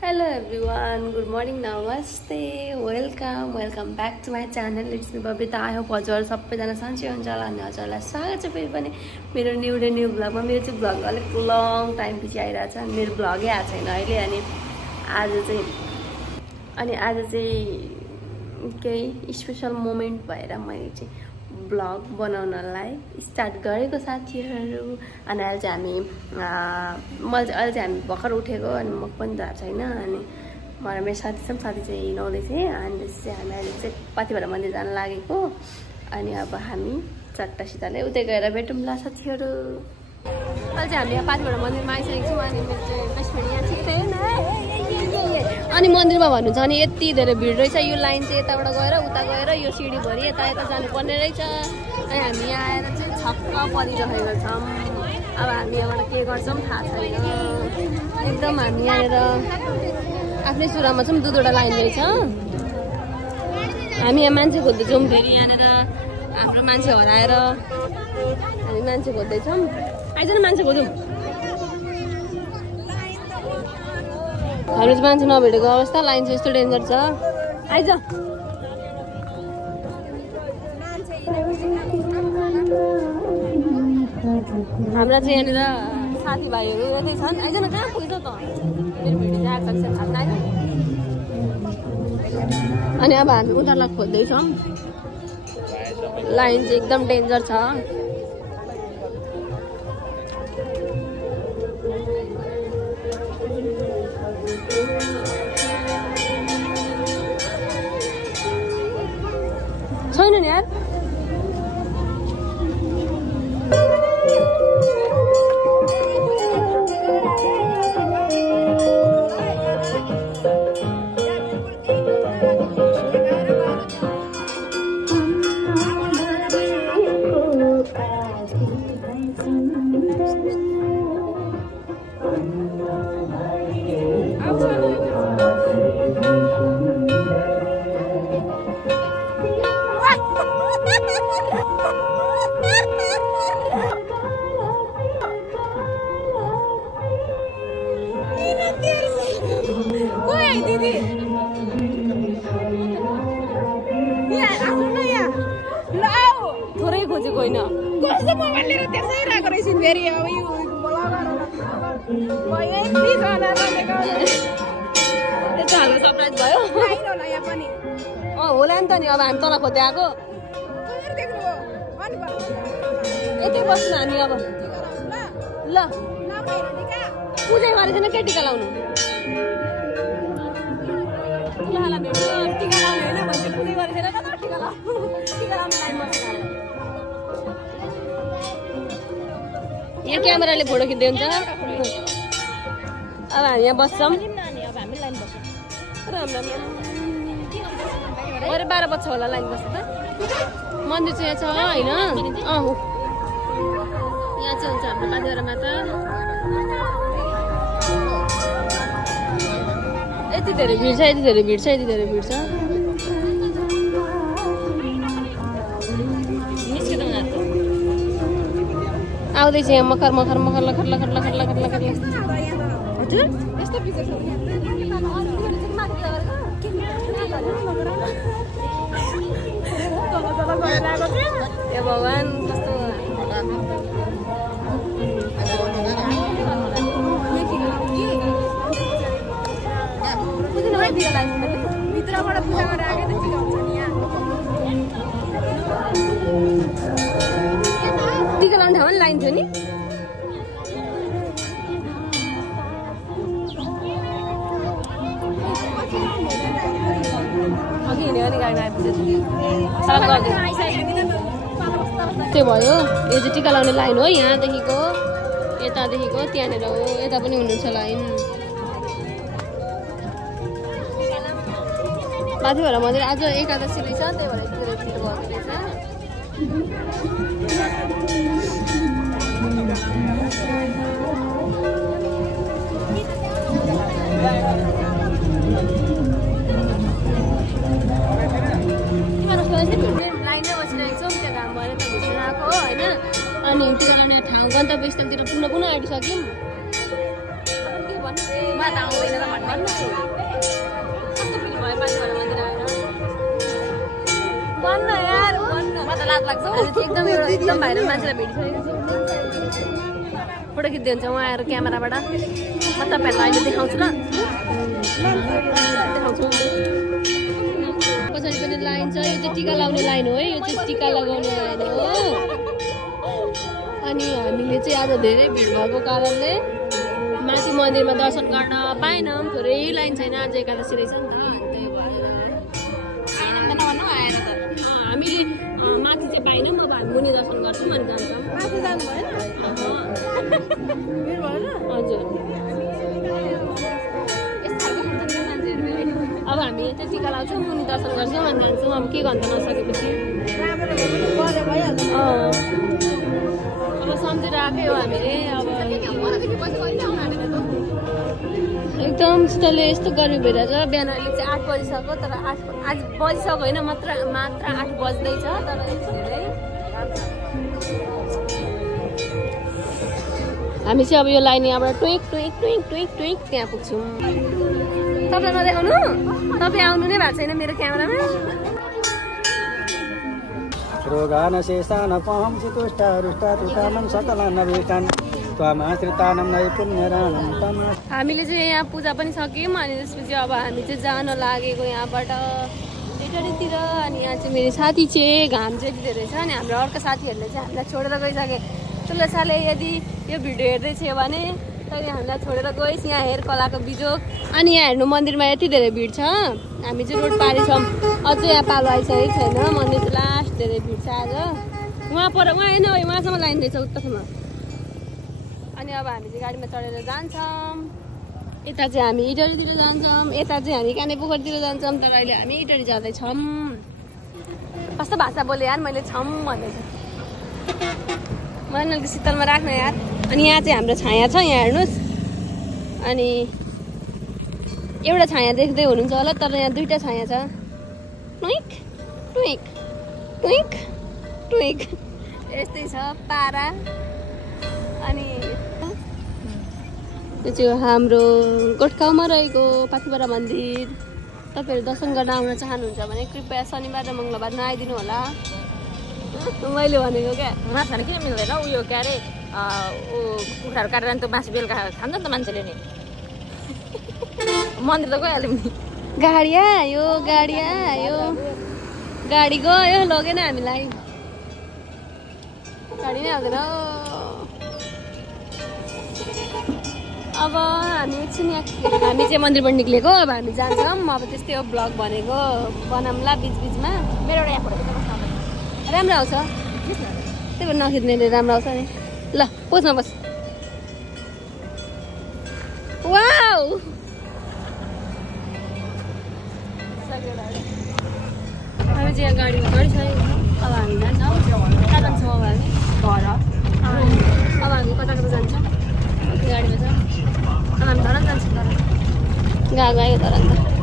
Hello everyone, good morning, namaste, welcome back to my channel. It's me Babita. I hope हजुर सबैजना सन्चै हुन्छ होला अनि हजुरलाई स्वागत छ फेरि पनि मेरो न्यू भ्लगमा। मेरो चाहिँ भ्लग अलिक लङ टाइम पछि आइरहेछ अनि मेरो भ्लगै आएको छैन अहिले। अनि आज चाहिँ केही स्पेशल मोमेन्ट भएर मैले चाहिँ भ्लग बनाउनलाई स्टार्ट गरेको साथीहरू। अनि अहिले चाहिँ हामी भर्खर उठेको अनि म पनि थाहा छैन। अनि मलाई मेरो साथी चाहिँ हिँडाउँदैछ अनि त्यसपछि हामी अहिले चाहिँ पाथिभरा मन्दिर जान लागेको। अनि अब हामी चट्टासितले उतै गएर भेटौँला साथीहरू। अहिले चाहिँ हामी यहाँ पाथिभरा मन्दिरमा आइसकेको छौँ। अनि मेरो चाहिँ बेस्ट फ्रेन्ड यहाँ ठिकै अनि मन्दिरमा भन्नु छ अनि यति धेरै भिड रहेछ। यो लाइन चाहिँ यताबाट गएर उता गएर यो सिँढीभरि यता जानुपर्ने रहेछ। अनि हामी यहाँ आएर चाहिँ छक्क परिरहेको छौँ। अब हामी यहाँबाट के गर्छौँ थाहा छैन एकदम। हामी यहाँनिर आफ्नै सुरुमा छौँ, दुईवटा लाइन रहेछ। हामी यहाँ मान्छे खोज्दैछौँ, फेरि यहाँनिर हाम्रो मान्छे हराएर हामी मान्छे खोज्दैछौँ। आइज न मान्छे खोज्यौँ। हाम्रो चाहिँ मान्छे नभेटेको अवस्था, लाइन चाहिँ यस्तो डेन्जर छ। आइज हाम्रा चाहिँ यहाँनिर साथीभाइहरू यतै छन्। आइज न कहाँ पुग्छ त मेरो भिडियो चाहिँ आएको छ थाहा छैन। अनि अब हामी उनीहरूलाई खोज्दैछौँ, लाइन चाहिँ एकदम डेन्जर छ। छैन नि यार। थोरै खोजेको होइन कस्तो मोबाइल लिएर त्यसै राखेको रहेछ फेरि। अब यो यस्तो खालको सरप्राइज भयो होला नि त नि। अब हामी तल खोज्दै आएको यतै बस्नु हामी अब। ल पूजा गरेको छैन के टिका लाउनु टिका लाउने होइन भन्छ। पूजा गरेर कता टिका लाउनु लाइन बसेर यहाँ क्यामेराले फोटो खिच्दै हुन्छ। अब हामी यहाँ बस्छौँ। अरे 12 बज्छ होला लाइन बस्छ त। मन्दिर चाहिँ यहाँ छ होइन। यहाँ चाहिँ हुन्छ हाम्रो पाथिभरा माता। यति धेरै भिड छ। आउँदैछ यहाँ मखर हजुर यस्तो पिक्चर छ। ए भगवान् कस्तो भित्रबाट पूजा गरेर आएको त टिका हुन्छ नि। यहाँ टिका लाउने ठाउँमा लाइन थियो नि। अघि हिँड्यो भने गाडीमा आइपुग्छ त्यो भयो। यो चाहिँ टिका लाउने लाइन हो। यहाँदेखिको यतादेखिको त्यहाँनिर हो, यता पनि हुनुहुन्छ लाइन। पाथिभरा मन्दिर आज एकादशी रहेछ, त्यही भएर यति धेरै भिड भएको रहेछ। लाइनै बसिरहेको छौँ, त्यो घाम भएर त घुसेर आएको हो होइन। अनि टिका लाउने ठाउँ गन्तव्य स्थलतिर पुग्न आँटिसक्यौँ। के भन्नु मलाई त आउँदैन त कस्तो फिल भयो पानीबाट मन्दिर आएर भन्न यार भन्न म त लाज लाग्छ एकदम एकदम भाइरल मान्छेलाई भेटिसकेको छु फोटो खिच्दै हुन्छ उहाँ आएर क्यामेराबाट म तपाईँहरूलाई अहिले देखाउँछु ल देखाउँछु पछाडि पनि लाइन छ यो चाहिँ टिका लाउने लाइन हो है यो चाहिँ टिका लगाउने लाइन हो अनि हामीले चाहिँ आज धेरै भिड भएको कारणले माथि मन्दिरमा दर्शन गर्न पाएनौँ थोरै लाइन छैन आज एकादशी रहेछ नि त हामीले माथि चाहिँ पाएनौँ अब हामी मुनि दर्शन गर्छौँ अनि जान्छौँ माथि जानु भएन हजुर अब हामी चाहिँ टिका लाउँछौँ मुनि दर्शन गर्छौँ अनि जान्छौँ अब के गर्नु नसकेपछि अब सम्झेर आएकै हो हामीले अब एकदम शीतलले यस्तो गर्मी भइरहेछ बिहान अहिले चाहिँ 8 बजिसक्यो तर 8 आज बजिसक्यो होइन मात्र 8 बज्दैछ तर धेरै हामी चाहिँ अब यो लाइन यहाँबाट टुइक टुइक टुइक टुइक टुइक त्यहाँ पुग्छौँ तपाईँ नदेखाउनु तपाईँ आउनु नै भएको छैन मेरो क्यामेरामा रोगान शेषान पहंसि तुष्टा रुष्टा तुकामन सकलान नवेकान् त्वामाश्रितानं नैपुण्यरानं तम हामीले चाहिँ यहाँ पूजा पनि सक्यौँ अनि त्यसपछि अब हामी चाहिँ जान लागेको यहाँबाट डेटरीतिर अनि यहाँ चाहिँ मेरो साथी चाहिँ घाम चाहिँ धेरै छ अनि हाम्रो अर्को साथीहरूले चाहिँ हामीलाई छोडेर गइसके तुलसाले यदि यो भिडियो हेर्दैछ भने तैँले हामीलाई छोडेर गइस् यहाँ हेर कलाको बिजोग अनि यहाँ हेर्नु मन्दिरमा यति धेरै भिड छ हामी चाहिँ रोड पारी छौँ अझै यहाँ पालो आइसकेको छैन मन्दिर चाहिँ लास्ट धेरै भिड छ आज उहाँ पर उहाँ होइन उहाँसम्म लाइन रहेछ उतासम्म अनि अब हामी चाहिँ गाडीमा चढेर जान्छौँ यता चाहिँ हामी इटरीतिर जान्छौँ यता चाहिँ हामी कानेपोखरीतिर जान्छौँ तर अहिले हामी इटरी जाँदैछौँ कस्तो भाषा बोले यार मैले छौँ भन्दैछु मलाई अलिक शीतलमा राख्न यार अनि यहाँ चाहिँ हाम्रो छाया छ यहाँ हेर्नुहोस् अनि एउटा छाया देख्दै हुनुहुन्छ होला तर यहाँ दुईवटा छाया छ टुइक टुइक टुइक टुइक यस्तै छ पारा अनि यो चाहिँ हाम्रो गोठगाउँमा रहेको पाथिभरा मन्दिर तपाईँहरू दर्शन गर्न आउन चाहनुहुन्छ भने कृपया शनिबार र मङ्गलबार नआइदिनु होला मैले भनेको क्या माछा खान किन मिल्दैन उयो के अरे कुखुराहरू काटेर त मासु बेलुका खान्छ नि त मान्छेले नि मन्दिर त गइहाल्यौँ नि गाडी आयो गाडी गयो लगेन हामीलाई गाडी नै आउँदैन अब हामी एकछिन हामी चाहिँ मन्दिरबाट निक्लेको अब हामी जान्छौँ अब त्यस्तै हो ब्लग भनेको बनाउँला बिचबिचमा मेरो एउटा यहाँ फोटो खिच्न राम्रो आउँछ त्यही भएर नखिच्नेले राम्रो आउँछ नि ल पोजमा बस वाउ हामी चाहिँ यहाँ गाडीमा चढिसकेको अब हामी जान्छौँ कता जान्छौँ अब हामी घर अब हामी कता जान्छौँ गाडीमा छ अब हामी धरान जान्छौँ गएको धरान त